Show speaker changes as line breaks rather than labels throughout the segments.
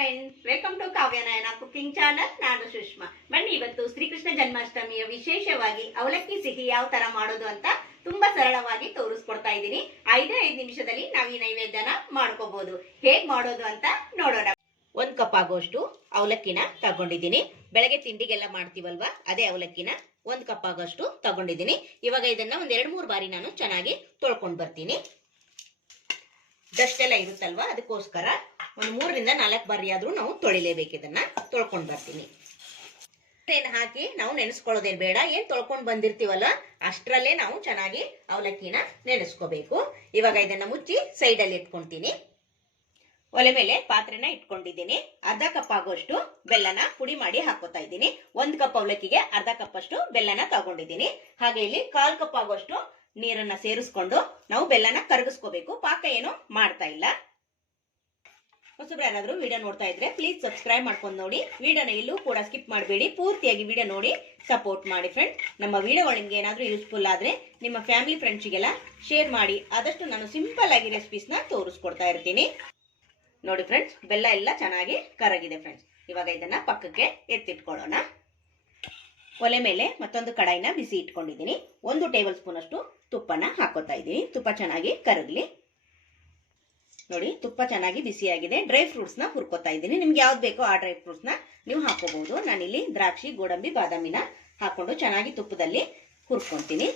Friends welcome to Kavyanayana cooking channel ನಾನು ಸುಷ್ಮಾ. ಬನ್ನಿ, ಇವತ್ತು ಶ್ರೀಕೃಷ್ಣ ಜನ್ಮಾಷ್ಟಮಿಯ ವಿಶೇಷವಾಗಿ ಅವಲಕ್ಕಿ ಸಿಹಿ ಯಾವ ತರ ಮಾಡೋದು ಅಂತ ತುಂಬಾ ಸರಳವಾಗಿ ತೋರಿಸ್ಕೊಡ್ತಾ ಇದ್ದೀನಿ. ಐದೇ ಐದು ನಿಮಿಷದಲ್ಲಿ ನಾವು ಈ ನೈವೇದ್ಯನ ಮಾಡ್ಕೋಬಹುದು ಹೇಗ್ ಮಾಡೋದು ಅಂತ ನೋಡೋಣ. ಒಂದ್ ಕಪ್ ಆಗೋಷ್ಟು ಅವಲಕ್ಕಿನ ತಗೊಂಡಿದ್ದೀನಿ. ಬೆಳಗ್ಗೆ ತಿಂಡಿಗೆಲ್ಲ ಮಾಡ್ತೀವಲ್ವಾ? ಅದೇ ಅವಲಕ್ಕಿನ ಒಂದ್ ಕಪ್ ಆಗೋಷ್ಟು ತಗೊಂಡಿದ್ದೀನಿ. ಇವಾಗ ಇದನ್ನ ಒಂದ್ ಎರಡ್ ಮೂರ್ ಬಾರಿ ನಾನು ಚೆನ್ನಾಗಿ ತೊಳ್ಕೊಂಡ್ ಬರ್ತೀನಿ. ಡಸ್ಟ್ ಎಲ್ಲ ಇರುತ್ತಲ್ವಾ? ಅದಕ್ಕೋಸ್ಕರ ಒಂದು ಮೂರರಿಂದ ನಾಲ್ಕು ಬಾರಿ ಆದರೂ ನಾವು ತೊಳಿಲೇಬೇಕು ಇದನ್ನ. ತೊಳ್ಕೊಂಡು ಬರ್ತೀನಿ. ಏನು ಹಾಕಿ ನಾವು ನೆನೆಸ್ಕೊಳ್ಳೋದೇನು ಬೇಡ. ಏನು ತೊಳ್ಕೊಂಡು ಬಂದಿರ್ತೀವಲ್ಲ, ಅಷ್ಟರಲ್ಲೇ ನಾವು ಚೆನ್ನಾಗಿ ಅವಲಕ್ಕಿನ ನೆನೆಸ್ಕೋಬೇಕು. ಇವಾಗ ಇದನ್ನ ಮುಚ್ಚಿ ಸೈಡಲ್ಲಿ ಅಲ್ಲಿ ಇಟ್ಕೊಂತೀನಿ. ಒಲೆ ಮೇಲೆ ಪಾತ್ರೆನ ಇಟ್ಕೊಂಡಿದ್ದೀನಿ. ಅರ್ಧ ಕಪ್ ಆಗೋಷ್ಟು ಬೆಲ್ಲನ ಪುಡಿ ಮಾಡಿ ಹಾಕೋತಾ ಇದ್ದೀನಿ. ಒಂದ್ ಕಪ್ ಅವಲಕ್ಕಿಗೆ ಅರ್ಧ ಕಪ್ ಅಷ್ಟು ಬೆಲ್ಲನ ತಗೊಂಡಿದ್ದೀನಿ. ಹಾಗೆ ಇಲ್ಲಿ ಕಾಲ್ ಕಪ್ ಆಗೋಷ್ಟು ನೀರನ್ನ ಸೇರಿಸ್ಕೊಂಡು ನಾವು ಬೆಲ್ಲನ ಕರಗಿಸ್ಕೋಬೇಕು. ಪಾಕ ಏನು ಮಾಡ್ತಾ ಇಲ್ಲ. ಹೊಸಬ್ರು ವಿಡಿಯೋ ನೋಡ್ತಾ ಇದ್ರೆ ಪ್ಲೀಸ್ ಸಬ್ಸ್ಕ್ರೈಬ್ ಮಾಡ್ಕೊಂಡು ನೋಡಿ. ವಿಡಿಯೋನ ಎಲ್ಲೂ ಕೂಡ ಸ್ಕಿಪ್ ಮಾಡಬೇಡಿ. ಪೂರ್ತಿಯಾಗಿ ವಿಡಿಯೋ ನೋಡಿ ಸಪೋರ್ಟ್ ಮಾಡಿ ಫ್ರೆಂಡ್ ನಮ್ಮ ವಿಡಿಯೋಗಳು ನಿಮ್ಗೆ ಏನಾದರೂ ಯೂಸ್ಫುಲ್ ಆದರೆ ನಿಮ್ಮ ಫ್ಯಾಮಿಲಿ ಫ್ರೆಂಡ್ಸಿಗೆಲ್ಲ ಶೇರ್ ಮಾಡಿ. ಆದಷ್ಟು ನಾನು ಸಿಂಪಲ್ ಆಗಿ ರೆಸಿಪೀಸ್ನ ತೋರಿಸ್ಕೊಡ್ತಾ ಇರ್ತೀನಿ. ನೋಡಿ ಫ್ರೆಂಡ್ಸ್ ಬೆಲ್ಲ ಎಲ್ಲ ಚೆನ್ನಾಗಿ ಕರಗಿದೆ ಫ್ರೆಂಡ್ಸ್ ಇವಾಗ ಇದನ್ನ ಪಕ್ಕಕ್ಕೆ ಎತ್ತಿಟ್ಕೊಳ್ಳೋಣ. ಒಲೆ ಮೇಲೆ ಮತ್ತೊಂದು ಕಡಾಯಿನ ಬಿಸಿ ಇಟ್ಕೊಂಡಿದ್ದೀನಿ. ಒಂದು ಟೇಬಲ್ ಸ್ಪೂನ್ ಅಷ್ಟು ತುಪ್ಪನ ಹಾಕೋತಾ ಇದ್ದೀನಿ. ತುಪ್ಪ ಚೆನ್ನಾಗಿ ಕರಗಲಿ. ನೋಡಿ, ತುಪ್ಪ ಚೆನ್ನಾಗಿ ಬಿಸಿಯಾಗಿದೆ. ಡ್ರೈ ಫ್ರೂಟ್ಸ್ನ ಹುರ್ಕೋತಾ ಇದ್ದೀನಿ. ನಿಮ್ಗೆ ಯಾವ್ದು ಬೇಕೋ ಆ ಡ್ರೈ ಫ್ರೂಟ್ಸ್ನ ನೀವು ಹಾಕೋಬಹುದು ನಾನಿಲ್ಲಿ ದ್ರಾಕ್ಷಿ, ಗೋಡಂಬಿ, ಬಾದಾಮಿನ ಹಾಕೊಂಡು ಚೆನ್ನಾಗಿ ತುಪ್ಪದಲ್ಲಿ ಹುರ್ಕೊಂತೀನಿ.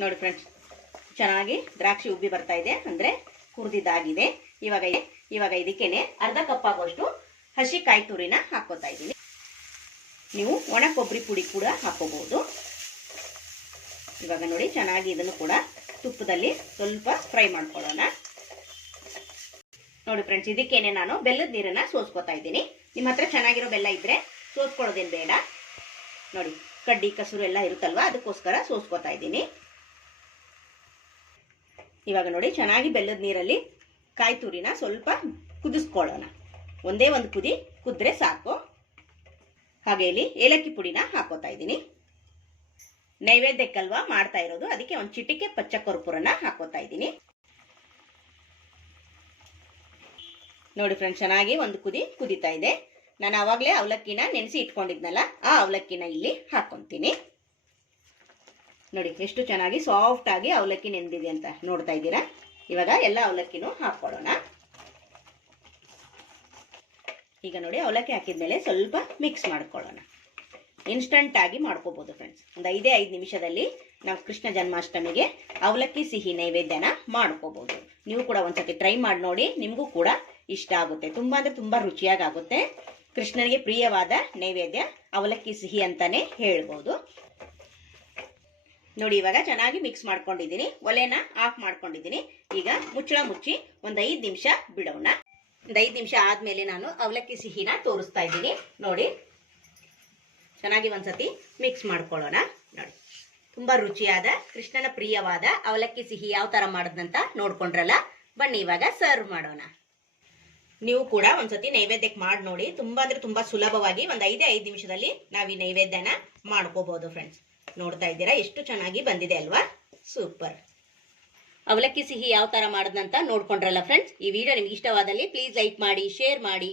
ನೋಡಿ ಫ್ರೆಂಡ್ಸ್ ಚೆನ್ನಾಗಿ ದ್ರಾಕ್ಷಿ ಉಬ್ಬಿ ಬರ್ತಾ ಇದೆ. ಅಂದ್ರೆ ಹುರಿದಿದ್ದಾಗಿದೆ. ಇವಾಗ ಇವಾಗ ಇದಕ್ಕೇನೆ ಅರ್ಧ ಕಪ್ ಆಗುವಷ್ಟು ಹಸಿ ಕಾಯಿ ತುರಿನ ಹಾಕೋತಾ ಇದ್ದೀನಿ. ನೀವು ಒಣ ಕೊಬ್ಬರಿ ಪುಡಿ ಕೂಡ ಹಾಕೋಬಹುದು ಇವಾಗ ನೋಡಿ, ಚೆನ್ನಾಗಿ ಇದನ್ನು ಕೂಡ ತುಪ್ಪದಲ್ಲಿ ಸ್ವಲ್ಪ ಫ್ರೈ ಮಾಡ್ಕೊಳ್ಳೋಣ. ನೋಡಿ ಫ್ರೆಂಡ್ಸ್, ಇದಕ್ಕೇನೆ ನಾನು ಬೆಲ್ಲದ ನೀರನ್ನ ಸೋಸ್ಕೊತಾ ಇದ್ದೀನಿ. ನಿಮ್ಮ ಹತ್ರ ಚೆನ್ನಾಗಿರೋ ಬೆಲ್ಲ ಇದ್ರೆ ಸೋಸ್ಕೊಳ್ಳೋದೇನು ಬೇಡ. ನೋಡಿ, ಕಡ್ಡಿ, ಕಸರು ಎಲ್ಲ ಇರುತ್ತಲ್ವ, ಅದಕ್ಕೋಸ್ಕರ ಸೋಸ್ಕೊತಾ ಇದ್ದೀನಿ. ಇವಾಗ ನೋಡಿ, ಚೆನ್ನಾಗಿ ಬೆಲ್ಲದ ನೀರಲ್ಲಿ ಕಾಯಿ ತುರಿನ ಸ್ವಲ್ಪ ಕುದಿಸ್ಕೊಳ್ಳೋಣ. ಒಂದೇ ಒಂದು ಕುದಿ ಕುದ್ರೆ ಸಾಕು. ಹಾಗೆ ಇಲ್ಲಿ ಏಲಕ್ಕಿ ಪುಡಿನ ಹಾಕೋತಾ ಇದ್ದೀನಿ. ನೈವೇದ್ಯಕ್ಕಲ್ವಾ ಮಾಡ್ತಾ ಇರೋದು. ಅದಕ್ಕೆ ಒಂದು ಚಿಟಿಕೆ ಪಚ್ಚ ಕರ್ಪೂರನ ಹಾಕೋತಾ ಇದ್ದೀನಿ. ನೋಡಿ ಫ್ರೆಂಡ್ಸ್ ಚೆನ್ನಾಗಿ ಒಂದು ಕುದಿ, ಕುದಿತಾ ಇದೆ. ನಾನು ಆವಾಗಲೇ ಅವಲಕ್ಕಿನ ನೆನೆಸಿ ಇಟ್ಕೊಂಡಿದ್ನಲ್ಲ, ಆ ಅವಲಕ್ಕಿನ ಇಲ್ಲಿ ಹಾಕೊಂತೀನಿ. ನೋಡಿ ಎಷ್ಟು ಚೆನ್ನಾಗಿ ಸಾಫ್ಟ್ ಆಗಿ ಅವಲಕ್ಕಿ ನೆಂದಿದೆ ಅಂತ ನೋಡ್ತಾ ಇದ್ದೀರಾ? ಇವಾಗ ಎಲ್ಲ ಅವಲಕ್ಕಿನೂ ಹಾಕೊಳ್ಳೋಣ. ಈಗ ನೋಡಿ ಅವಲಕ್ಕಿ ಹಾಕಿದ್ಮೇಲೆ ಸ್ವಲ್ಪ ಮಿಕ್ಸ್ ಮಾಡ್ಕೊಳ್ಳೋಣ. ಇನ್ಸ್ಟಂಟ್ ಆಗಿ ಮಾಡ್ಕೋಬಹುದು ಫ್ರೆಂಡ್ಸ್ ಒಂದು ಐದೇ ಐದು ನಿಮಿಷದಲ್ಲಿ ನಾವು ಕೃಷ್ಣ ಜನ್ಮಾಷ್ಟಮಿಗೆ ಅವಲಕ್ಕಿ, ಸಿಹಿ, ನೈವೇದ್ಯನ ಮಾಡ್ಕೋಬಹುದು ನೀವು ಕೂಡ ಒಂದ್ಸತಿ ಟ್ರೈ ಮಾಡಿ ನೋಡಿ, ನಿಮಗೂ ಕೂಡ ಇಷ್ಟ ಆಗುತ್ತೆ. ತುಂಬಾ ಅಂದ್ರೆ ತುಂಬಾ ರುಚಿಯಾಗಿ ಆಗುತ್ತೆ ಕೃಷ್ಣನಿಗೆ ಪ್ರಿಯವಾದ ನೈವೇದ್ಯ ಅವಲಕ್ಕಿ, ಸಿಹಿ ಅಂತಾನೆ ಹೇಳ್ಬೋದು. ನೋಡಿ, ಇವಾಗ ಚೆನ್ನಾಗಿ ಮಿಕ್ಸ್ ಮಾಡ್ಕೊಂಡಿದ್ದೀನಿ. ಒಲೆನ ಆಫ್ ಮಾಡ್ಕೊಂಡಿದ್ದೀನಿ. ಈಗ ಮುಚ್ಚಳ ಮುಚ್ಚಿ ಒಂದು ಐದು ನಿಮಿಷ ಬಿಡೋಣ. ಒಂದು ಐದು ನಿಮಿಷ ಆದ್ಮೇಲೆ ನಾನು ಅವಲಕ್ಕಿ, ಸಿಹಿನ ತೋರಿಸ್ತಾ ಇದ್ದೀನಿ. ನೋಡಿ. ಚೆನ್ನಾಗಿ ಒಂದ್ಸತಿ ಮಿಕ್ಸ್ ಮಾಡ್ಕೊಳ್ಳೋಣ. ನೋಡಿ, ತುಂಬಾ ರುಚಿಯಾದ, ಕೃಷ್ಣನ ಪ್ರಿಯವಾದ ಅವಲಕ್ಕಿ ಸಿಹಿ ಯಾವ ತರ ಮಾಡೋದಂತ ನೋಡ್ಕೊಂಡ್ರಲ್ಲ? ಬನ್ನಿ, ಇವಾಗ ಸರ್ವ್ ಮಾಡೋಣ. ನೀವು ಕೂಡ ಒಂದ್ಸತಿ ನೈವೇದ್ಯಕ್ಕೆ ಮಾಡಿ ನೋಡಿ. ತುಂಬಾ ಅಂದ್ರೆ ತುಂಬಾ ಸುಲಭವಾಗಿ ಒಂದ್ ಐದೇ ಐದು ನಿಮಿಷದಲ್ಲಿ ನಾವು ಈ ನೈವೇದ್ಯನ ಮಾಡ್ಕೋಬಹುದು ಫ್ರೆಂಡ್ಸ್ ನೋಡ್ತಾ ಇದ್ದೀರಾ? ಎಷ್ಟು ಚೆನ್ನಾಗಿ ಬಂದಿದೆ ಅಲ್ವಾ? ಸೂಪರ್ ಅವಲಕ್ಕಿ ಸಿಹಿ ಯಾವ ತರ ಮಾಡೋದಂತ ನೋಡ್ಕೊಂಡ್ರಲ್ಲ ಫ್ರೆಂಡ್ಸ್ ಈ ವಿಡಿಯೋ ನಿಮ್ಗೆ ಇಷ್ಟವಾದಲ್ಲಿ ಪ್ಲೀಸ್ ಲೈಕ್ ಮಾಡಿ ಶೇರ್ ಮಾಡಿ.